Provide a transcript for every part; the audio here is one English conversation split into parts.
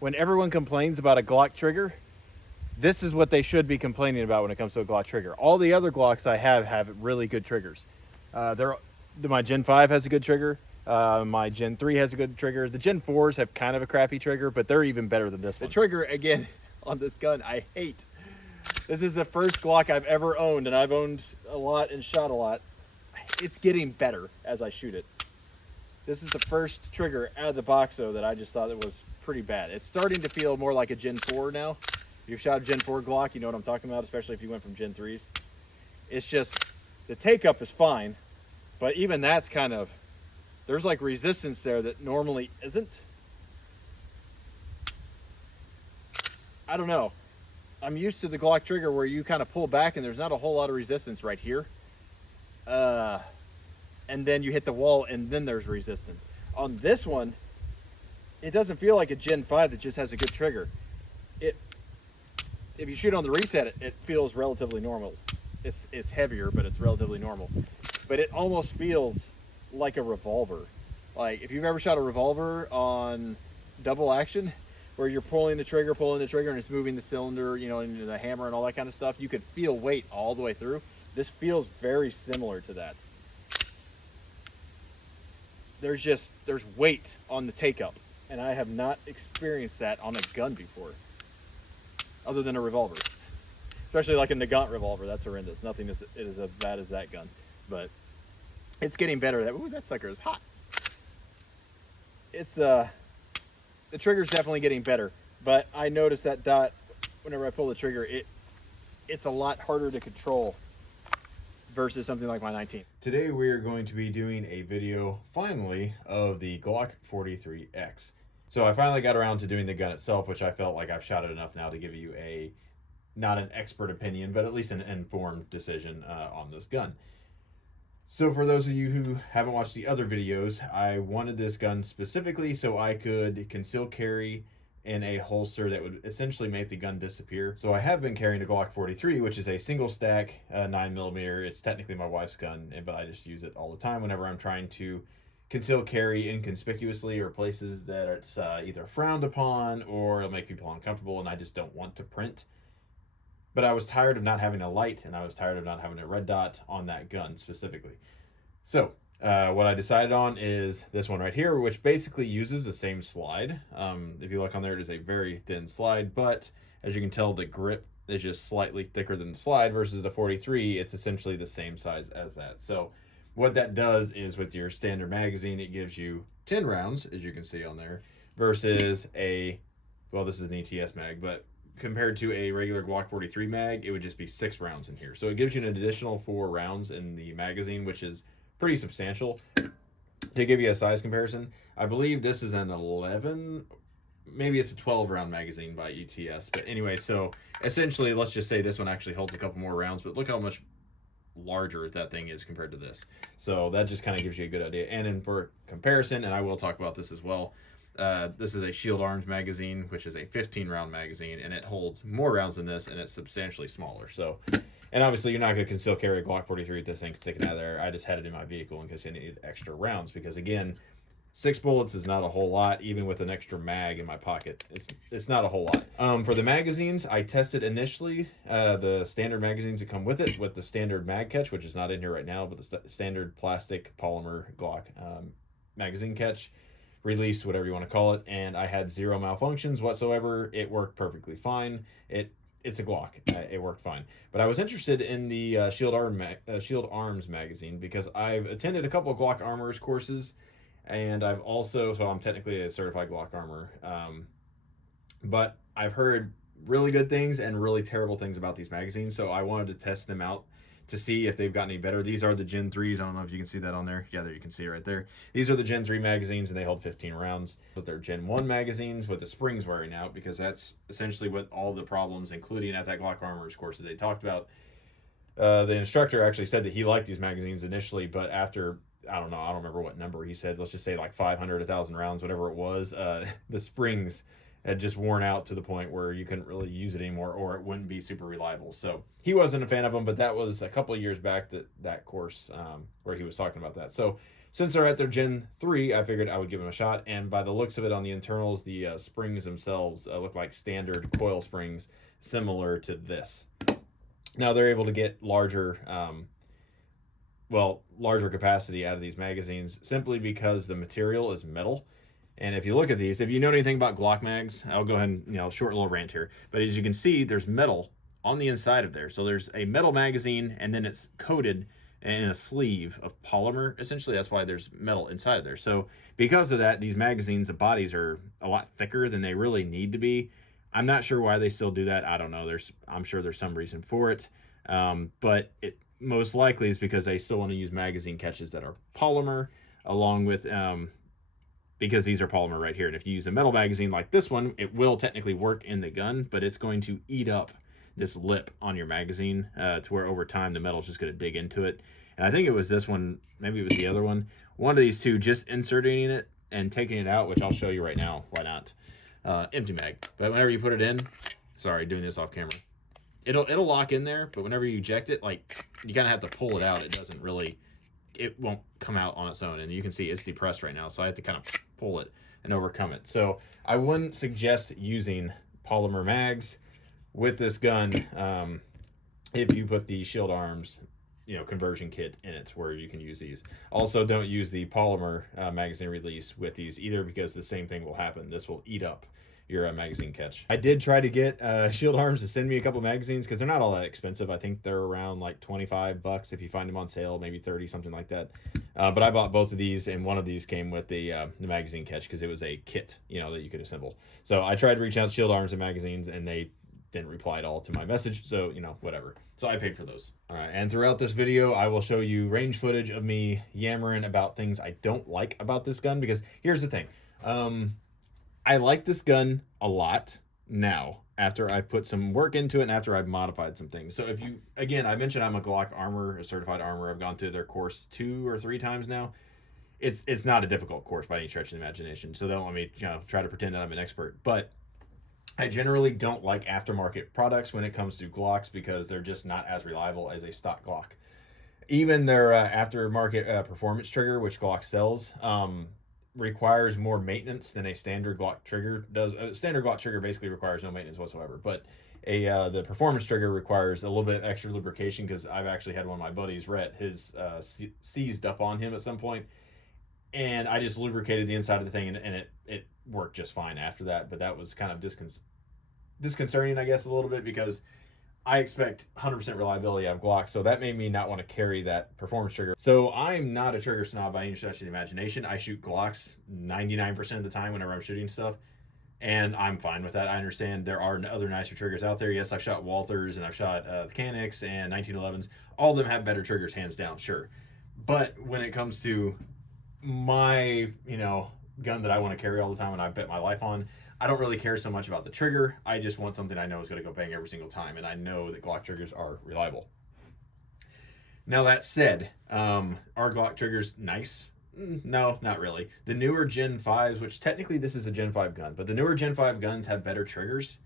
when everyone complains about a Glock trigger, this is what they should be complaining about when it comes to a Glock trigger. All the other Glocks I have really good triggers. My Gen 5 has a good trigger. My Gen 3 has a good trigger. The Gen 4s have kind of a crappy trigger, but they're even better than this one. The trigger, again, on this gun, I hate. This is the first Glock I've ever owned, and I've owned a lot and shot a lot. It's getting better as I shoot it. This is the first trigger out of the box, though, that I just thought it was pretty bad. It's starting to feel more like a Gen 4 now. If you've shot a Gen 4 Glock, you know what I'm talking about, especially if you went from Gen 3s. It's just, the take-up is fine, but even that's kind of, there's like resistance there that normally isn't. I don't know. I'm used to the Glock trigger where you kind of pull back and there's not a whole lot of resistance right here. And then you hit the wall and then there's resistance. On this one, it doesn't feel like a Gen 5 that just has a good trigger. If you shoot on the reset, it feels relatively normal. It's heavier, but it's relatively normal. But it almost feels like a revolver. Like if you've ever shot a revolver on double action, where you're pulling the trigger, and it's moving the cylinder, you know, into the hammer and all that kind of stuff, you could feel weight all the way through. This feels very similar to that. There's weight on the take-up, and I have not experienced that on a gun before, other than a revolver. Especially like a Nagant revolver, that's horrendous. Nothing is as bad as that gun, but it's getting better. That sucker is hot. It's the trigger's definitely getting better, but I noticed that dot whenever I pull the trigger, it's a lot harder to control versus something like my 19. Today we are going to be doing a video, finally, of the Glock 43x. So I finally got around to doing the gun itself, which I felt like I've shot it enough now to give you not an expert opinion, but at least an informed decision on this gun. So for those of you who haven't watched the other videos, I wanted this gun specifically so I could conceal carry in a holster that would essentially make the gun disappear. So I have been carrying a Glock 43, which is a single stack 9mm. It's technically my wife's gun, but I just use it all the time whenever I'm trying to conceal carry inconspicuously or places that it's either frowned upon or it'll make people uncomfortable and I just don't want to print. But I was tired of not having a light, and I was tired of not having a red dot on that gun specifically. So what I decided on is this one right here, which basically uses the same slide. If you look on there, it is a very thin slide, but as you can tell, the grip is just slightly thicker than the slide versus the 43. It's essentially the same size as that. So what that does is with your standard magazine, it gives you 10 rounds, as you can see on there, versus well, this is an ETS mag, but compared to a regular Glock 43 mag, it would just be 6 rounds in here. So it gives you an additional 4 rounds in the magazine, which is pretty substantial. To give you a size comparison, I believe this is an 11, maybe it's a 12 round magazine by ETS. But anyway, so essentially, let's just say this one actually holds a couple more rounds, but look how much larger that thing is compared to this. So that just kind of gives you a good idea. And then for comparison, and I will talk about this as well, this is a Shield Arms magazine, which is a 15 round magazine, and it holds more rounds than this, and it's substantially smaller. So, and obviously you're not going to conceal carry a Glock 43 with this thing sticking out of there. I just had it in my vehicle in case I needed extra rounds, because again, 6 bullets is not a whole lot, even with an extra mag in my pocket. It's not a whole lot. For the magazines, I tested initially the standard magazines that come with it, with the standard mag catch, which is not in here right now, but the standard plastic polymer Glock magazine catch, release, whatever you want to call it, and I had 0 malfunctions whatsoever. It worked perfectly fine. It's a Glock. It worked fine. But I was interested in the Shield Arms magazine because I've attended a couple of Glock Armorers courses, and I've also, so I'm technically a certified Glock Armor, but I've heard really good things and really terrible things about these magazines, so I wanted to test them out to see if they've gotten any better. These are the Gen 3s. I don't know if you can see that on there. Yeah, there you can see it right there. These are the Gen 3 magazines, and they hold 15 rounds. But they're Gen 1 magazines with the springs wearing out, because that's essentially what all the problems, including at that Glock Armorers course that they talked about. The instructor actually said that he liked these magazines initially, but after, I don't remember what number he said, let's just say like 500, 1,000 rounds, whatever it was, the springs had just worn out to the point where you couldn't really use it anymore, or it wouldn't be super reliable. So he wasn't a fan of them, but that was a couple of years back, that course where he was talking about that. So since they're at their Gen 3, I figured I would give them a shot. And by the looks of it on the internals, the springs themselves look like standard coil springs, similar to this. Now they're able to get larger, larger capacity out of these magazines simply because the material is metal. And if you look at these, if you know anything about Glock mags, I'll go ahead and, short little rant here. But as you can see, there's metal on the inside of there. So there's a metal magazine, and then it's coated in a sleeve of polymer. Essentially, that's why there's metal inside of there. So because of that, these magazines, the bodies are a lot thicker than they really need to be. I'm not sure why they still do that. I don't know. I'm sure there's some reason for it. But it most likely is because they still want to use magazine catches that are polymer, along with because these are polymer right here. And if you use a metal magazine like this one, it will technically work in the gun, but it's going to eat up this lip on your magazine to where over time the metal's just going to dig into it. And I think it was this one, maybe it was the other one of these two, just inserting it and taking it out, which I'll show you right now. Why not? Empty mag. But whenever you put it in, sorry, doing this off camera, it'll lock in there, but whenever you eject it, like, you kind of have to pull it out. It won't come out on its own, and you can see it's depressed right now, so I have to kind of pull it and overcome it. So I wouldn't suggest using polymer mags with this gun if you put the shield arms conversion kit in it where you can use these. Also, don't use the polymer magazine release with these either, because the same thing will happen. This will eat up your magazine catch. I did try to get Shield Arms to send me a couple magazines because they're not all that expensive. I think they're around like $25 if you find them on sale, maybe 30, something like that. But I bought both of these, and one of these came with the magazine catch because it was a kit, that you could assemble. So I tried to reach out to Shield Arms and magazines, and they didn't reply at all to my message. So, whatever. So I paid for those. All right. And throughout this video, I will show you range footage of me yammering about things I don't like about this gun, because here's the thing. I like this gun a lot now after I've put some work into it and after I've modified some things. So again, I mentioned I'm a Glock armor, a certified armor. I've gone through their course 2 or 3 times now. It's not a difficult course by any stretch of the imagination. So don't let me try to pretend that I'm an expert. But I generally don't like aftermarket products when it comes to Glocks because they're just not as reliable as a stock Glock. Even their aftermarket performance trigger, which Glock sells, requires more maintenance than a standard Glock trigger does. A standard Glock trigger basically requires no maintenance whatsoever, but the performance trigger requires a little bit extra lubrication, because I've actually had one of my buddies, Rhett, his seized up on him at some point, and I just lubricated the inside of the thing, and it worked just fine after that. But that was kind of disconcerting, I guess, a little bit, because I expect 100% reliability out of Glock, so that made me not want to carry that performance trigger. So I'm not a trigger snob by any stretch of the imagination. I shoot Glocks 99% of the time whenever I'm shooting stuff, and I'm fine with that. I understand there are other nicer triggers out there. Yes, I've shot Walthers, and I've shot the Canics and 1911s. All of them have better triggers, hands down, sure. But when it comes to my, gun that I want to carry all the time and I bet my life on, I don't really care so much about the trigger. I just want something I know is going to go bang every single time, and I know that Glock triggers are reliable. Now, that said, are Glock triggers nice? No, not really. The newer Gen 5s, which technically this is a Gen 5 gun, but the newer Gen 5 guns have better triggers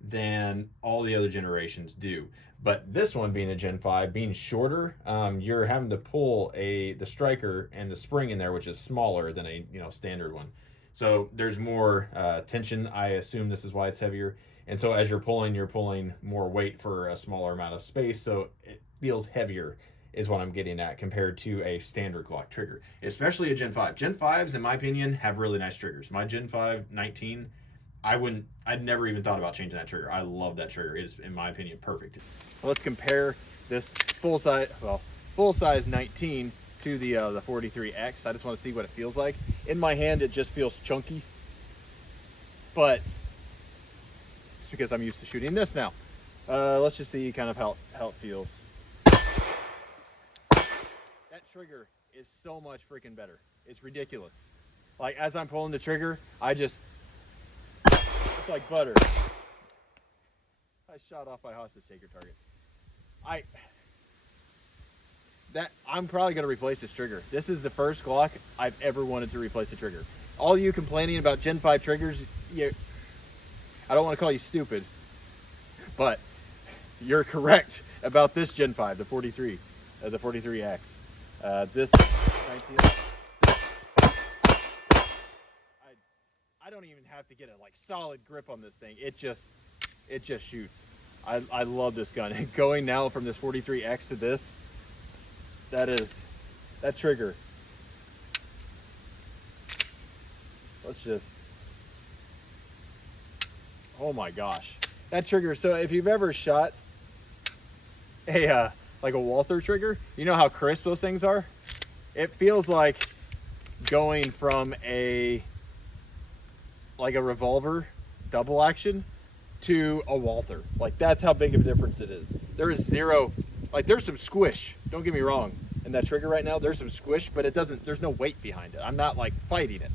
than all the other generations do. But this one, being a Gen 5, being shorter, you're having to pull the striker and the spring in there, which is smaller than a standard one. So there's more tension. I assume this is why it's heavier. And so as you're pulling more weight for a smaller amount of space. So it feels heavier is what I'm getting at compared to a standard Glock trigger, especially a Gen 5. Gen 5s, in my opinion, have really nice triggers. My Gen 5 19, I'd never even thought about changing that trigger. I love that trigger. It is, in my opinion, perfect. Let's compare this full size 19 to the 43x. I just want to see what it feels like. In my hand, it just feels chunky, but it's because I'm used to shooting this now. Let's just see kind of how it feels. That trigger is so much freaking better. It's ridiculous. Like, as I'm pulling the trigger, it's like butter. I shot off my hostage taker target. I'm probably going to replace this trigger. This is the first Glock I've ever wanted to replace the trigger. All you complaining about Gen 5 triggers, I don't want to call you stupid, but you're correct about this Gen 5, the 43, the 43X. This don't even have to get a like solid grip on this thing. It just shoots. I love this gun. And going now from this 43X to this, that trigger. Let's just, oh my gosh, that trigger. So if you've ever shot a like a Walther trigger, you know how crisp those things are. It feels like going from a revolver double action to a Walther. Like, that's how big of a difference it is. There is zero, like, there's some squish, don't get me wrong, in that trigger right now. There's some squish, but there's no weight behind it. I'm not like fighting it.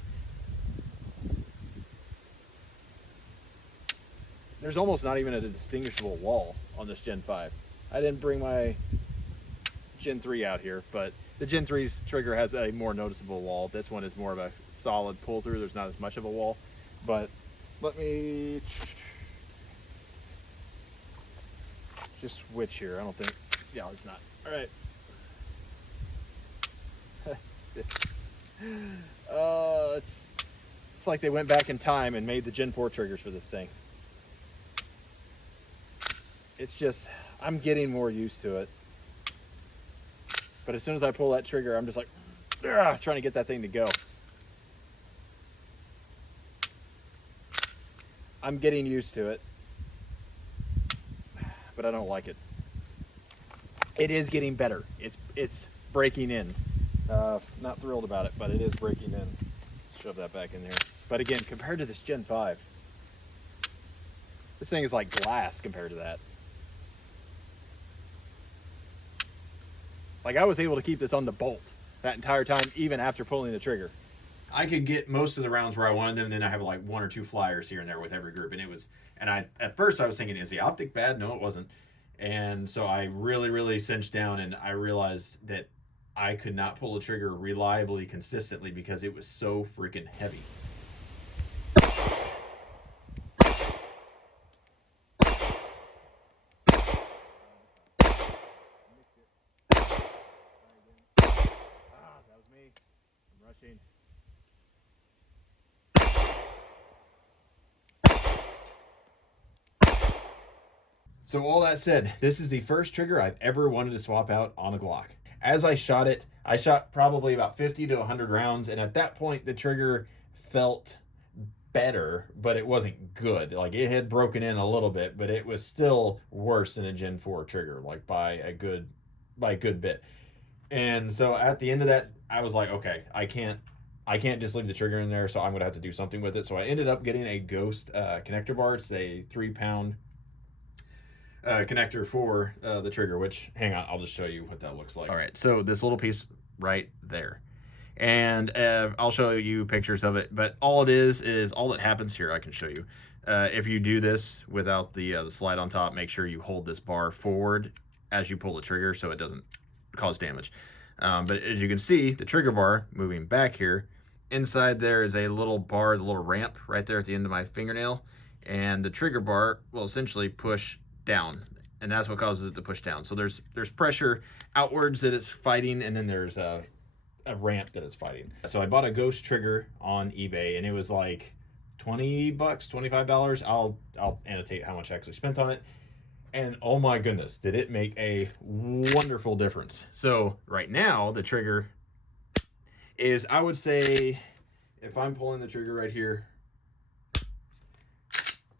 There's almost not even a distinguishable wall on this Gen 5. I didn't bring my Gen 3 out here, but the Gen 3's trigger has a more noticeable wall. This one is more of a solid pull through. There's not as much of a wall, but let me just switch here. I don't think, yeah, it's not. All right. It's like they went back in time and made the Gen 4 triggers for this thing. It's just, I'm getting more used to it. But as soon as I pull that trigger, I'm just like, trying to get that thing to go. I'm getting used to it, but I don't like it. It is getting better. It's breaking in. Not thrilled about it, but it is breaking in. Shove that back in there. But again, compared to this Gen 5, this thing is like glass compared to that. Like, I was able to keep this on the bolt that entire time, even after pulling the trigger. I could get most of the rounds where I wanted them, and then I have like 1 or 2 flyers here and there with every group, and it was, and at first I was thinking, is the optic bad? No, it wasn't. And so I really cinched down, and I realized that I could not pull the trigger reliably, consistently, because it was so freaking heavy. That was me. I'm rushing. So all that said, this is the first trigger I've ever wanted to swap out on a Glock. As I shot it, I shot probably about 50 to 100 rounds, and at that point the trigger felt better, but it wasn't good. Like, it had broken in a little bit, but it was still worse than a Gen 4 trigger, like by a good bit. And so at the end of that, I was like, okay, I can't just leave the trigger in there, so I'm gonna have to do something with it. So I ended up getting a Ghost connector bar. It's a 3-pound connector for the trigger, which, hang on, I'll just show you what that looks like. All right, so this little piece right there, and I'll show you pictures of it, but all it is all that happens here. I can show you. If you do this without the slide on top, make sure you hold this bar forward as you pull the trigger so it doesn't cause damage. But as you can see, the trigger bar moving back here, inside there is a little bar, the little ramp right there at the end of my fingernail, and the trigger bar will essentially push down, and that's what causes it to push down. So there's pressure outwards that it's fighting, and then there's a ramp that it's fighting. So I bought a Ghost trigger on eBay, and it was like $20, $25. I'll annotate how much I actually spent on it. And oh my goodness, did it make a wonderful difference. So right now the trigger is, I would say, if I'm pulling the trigger right here,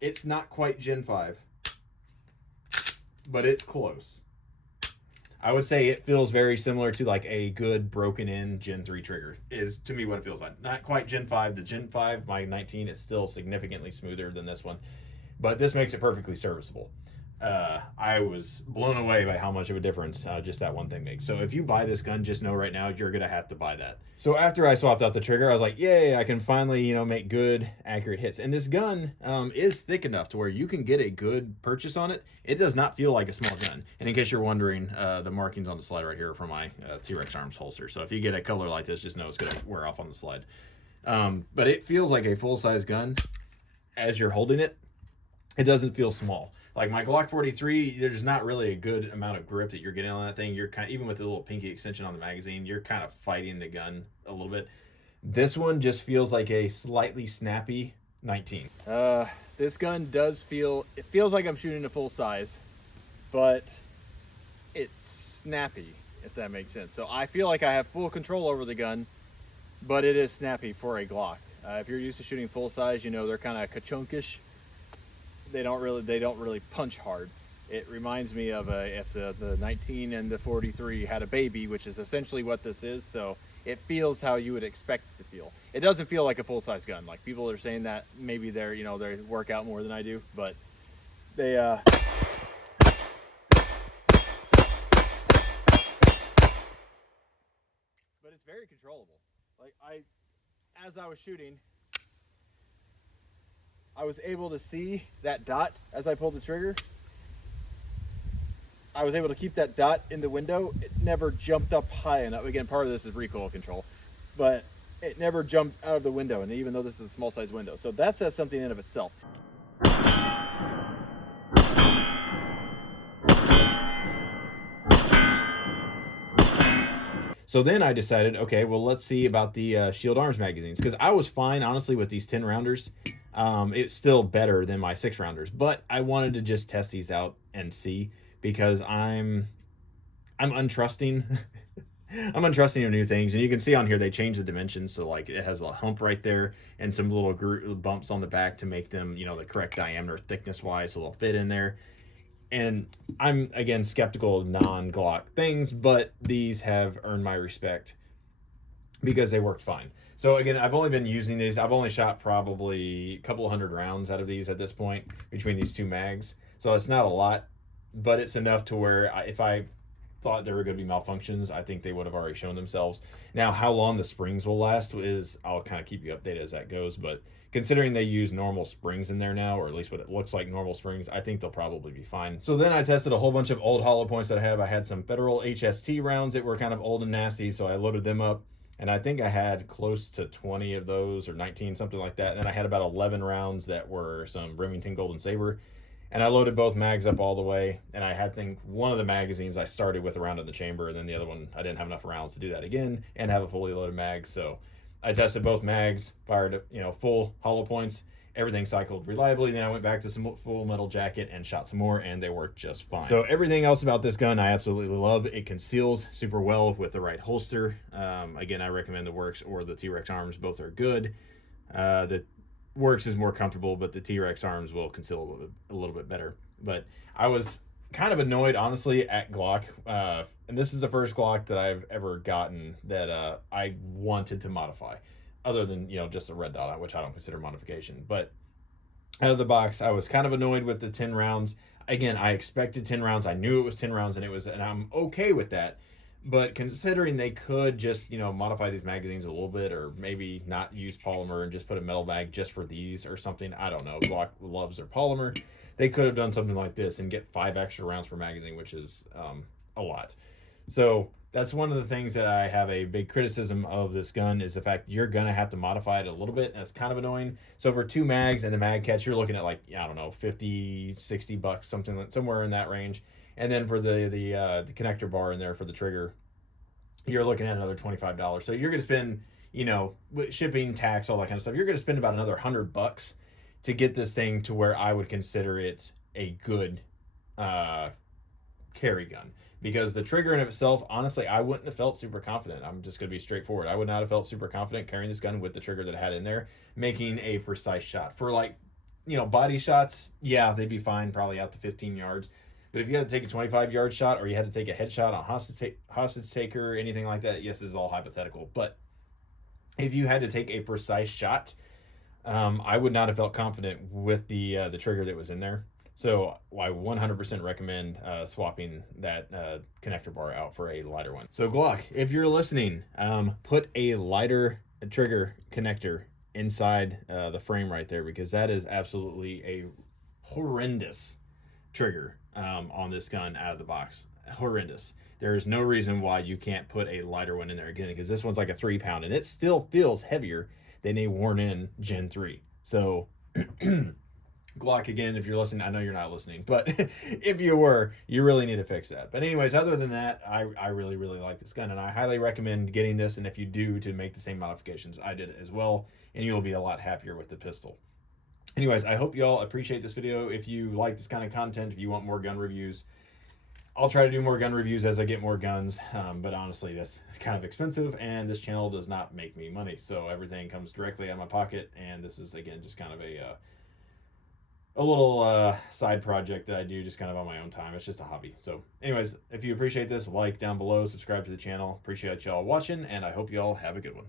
it's not quite Gen 5, but it's close. I would say it feels very similar to like a good broken in Gen 3 trigger is to me what it feels like. Not quite Gen 5. The Gen 5, my 19, is still significantly smoother than this one, but this makes it perfectly serviceable. I was blown away by how much of a difference just that one thing makes. So if you buy this gun, just know right now you're gonna have to buy that. So after I swapped out the trigger, I was like, yay, I can finally, you know, make good, accurate hits. And this gun is thick enough to where you can get a good purchase on it. It does not feel like a small gun. And in case you're wondering, the markings on the slide right here are from my Werkz Arms holster. So if you get a color like this, just know it's gonna wear off on the slide. But it feels like a full-size gun as you're holding it. It doesn't feel small. Like my Glock 43, there's not really a good amount of grip that you're getting on that thing. You're kind of, even with the little pinky extension on the magazine, you're kind of fighting the gun a little bit. This one just feels like a slightly snappy 19. This gun does it feels like I'm shooting a full size, but it's snappy, if that makes sense. So I feel like I have full control over the gun, but it is snappy for a Glock. If you're used to shooting full size, you know they're kind of ka-chunkish. They don't really punch hard. It reminds me of if the 19 and the 43 had a baby, which is essentially what this is. So it feels how you would expect it to feel. It doesn't feel like a full size gun. Like people are saying that maybe they work out more than I do, but they but it's very controllable. Like as I was shooting, I was able to see that dot as I pulled the trigger. I was able to keep that dot in the window. It never jumped up high enough. Again, part of this is recoil control, but it never jumped out of the window. And even though this is a small size window, so that says something in of itself. So then I decided, okay, well, let's see about the Shield Arms magazines, because I was fine, honestly, with these 10 rounders. It's still better than my 6 rounders, but I wanted to just test these out and see, because I'm untrusting. I'm untrusting of new things, and you can see on here they changed the dimensions, so like it has a hump right there and some little bumps on the back to make them, you know, the correct diameter thickness wise, so they'll fit in there. And I'm, again, skeptical of non-Glock things, but these have earned my respect because they worked fine. So again, I've only been using these. I've only shot probably a couple hundred rounds out of these at this point between these two mags. So it's not a lot, but it's enough to where if I thought there were going to be malfunctions, I think they would have already shown themselves. Now, how long the springs will last is, I'll kind of keep you updated as that goes, but considering they use normal springs in there now, or at least what it looks like normal springs, I think they'll probably be fine. So then I tested a whole bunch of old hollow points that I have. I had some Federal HST rounds that were kind of old and nasty, so I loaded them up, and I think I had close to 20 of those, or 19, something like that. And then I had about 11 rounds that were some Remington Golden Saber, and I loaded both mags up all the way, and I had one of the magazines I started with a round in the chamber, and then the other one I didn't have enough rounds to do that again and have a fully loaded mag. So I tested both mags, fired, full hollow points, everything cycled reliably. Then I went back to some full metal jacket and shot some more, and they worked just fine. So everything else about this gun I absolutely love. It conceals super well with the right holster. Again, I recommend the Werkz or the T-Rex arms. Both are good. The Werkz is more comfortable, but the T-Rex arms will conceal a little bit better. But I was kind of annoyed, honestly, at Glock. And this is the first Glock that I've ever gotten that I wanted to modify, other than, just a red dot, which I don't consider modification. But out of the box, I was kind of annoyed with the 10 rounds. Again, I expected 10 rounds. I knew it was 10 rounds, and I'm okay with that. But considering they could just, modify these magazines a little bit, or maybe not use polymer and just put a metal mag just for these or something. I don't know. Glock loves their polymer. They could have done something like this and get 5 extra rounds per magazine, which is a lot. So that's one of the things that I have a big criticism of this gun, is the fact you're going to have to modify it a little bit. And it's kind of annoying. So for 2 mags and the mag catch, you're looking at like, I don't know, $50, $60, somewhere in that range. And then for the connector bar in there for the trigger, you're looking at another $25. So you're going to spend, with shipping, tax, all that kind of stuff, you're going to spend about another $100 to get this thing to where I would consider it a good carry gun. Because the trigger in of itself, honestly, I wouldn't have felt super confident. I'm just going to be straightforward. I would not have felt super confident carrying this gun with the trigger that I had in there, making a precise shot. For body shots, yeah, they'd be fine, probably out to 15 yards. But if you had to take a 25-yard shot, or you had to take a headshot on hostage taker, anything like that, yes, this is all hypothetical. But if you had to take a precise shot, I would not have felt confident with the trigger that was in there. So I 100% recommend swapping that connector bar out for a lighter one. So Glock, if you're listening, put a lighter trigger connector inside the frame right there, because that is absolutely a horrendous trigger on this gun out of the box. Horrendous. There is no reason why you can't put a lighter one in there again, because this one's like a 3-pound and it still feels heavier than a worn-in Gen 3. So Glock, again, if you're listening, I know you're not listening, but if you were, you really need to fix that. But anyways, other than that, I really, really like this gun, and I highly recommend getting this. And if you do, to make the same modifications I did as well, and you'll be a lot happier with the pistol. Anyways, I hope y'all appreciate this video. If you like this kind of content, if you want more gun reviews, I'll try to do more gun reviews as I get more guns, but honestly, that's kind of expensive, and this channel does not make me money, so everything comes directly out of my pocket, and this is, again, just kind of a little side project that I do just kind of on my own time. It's just a hobby. So anyways, if you appreciate this, like down below, subscribe to the channel. Appreciate y'all watching, and I hope y'all have a good one.